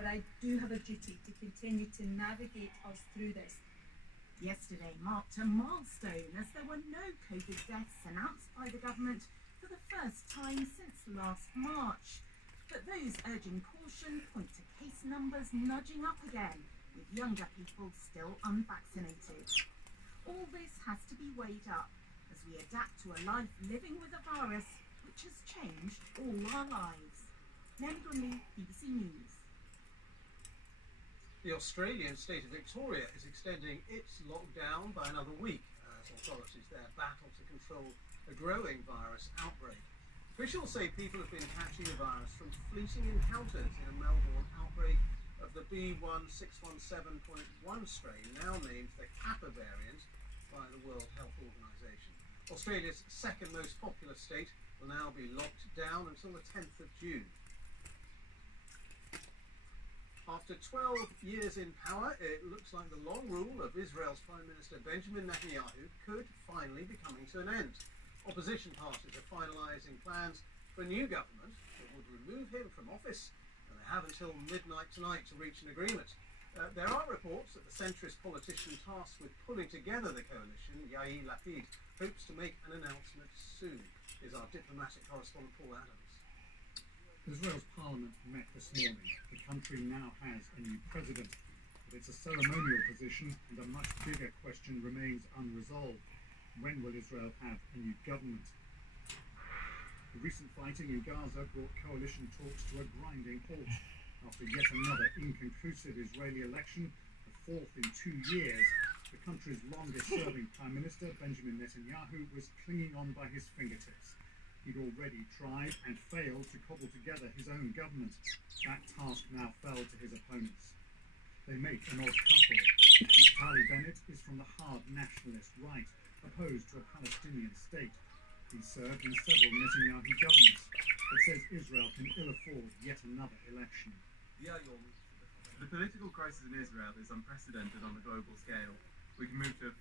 but I do have a duty to continue to navigate us through this. Yesterday marked a milestone as there were no COVID deaths announced by the government for the first time since last March. But those urging caution point to case numbers nudging up again, with younger people still unvaccinated. All this has to be weighed up as we adapt to a life living with a virus which has changed all our lives. Nelly Gunley, BBC News. The Australian state of Victoria is extending its lockdown by another week as authorities there battle to control a growing virus outbreak. Officials say people have been catching the virus from fleeting encounters in a Melbourne outbreak of the B1617.1 strain, now named the Kappa variant by the World Health Organization. Australia's second most populous state will now be locked down until the 10th of June. After 12 years in power, it looks like the long rule of Israel's Prime Minister Benjamin Netanyahu could finally be coming to an end. Opposition parties are finalising plans for a new government that would remove him from office, and they have until midnight tonight to reach an agreement. There are reports that the centrist politician tasked with pulling together the coalition, Yair Lapid, hopes to make an announcement soon. Here's our diplomatic correspondent Paul Adams. Israel's parliament met this morning. The country now has a new president, but it's a ceremonial position and a much bigger question remains unresolved. When will Israel have a new government? The recent fighting in Gaza brought coalition talks to a grinding halt. After yet another inconclusive Israeli election, the fourth in 2 years, the country's longest-serving Prime Minister, Benjamin Netanyahu, was clinging on by his fingertips. He'd already tried and failed to cobble together his own government. That task now fell to his opponents. They make an odd couple. Naftali Bennett is from the hard nationalist right, opposed to a Palestinian state. He served in several Netanyahu governments, but says Israel can ill afford yet another election. The political crisis in Israel is unprecedented on a global scale. We can move to a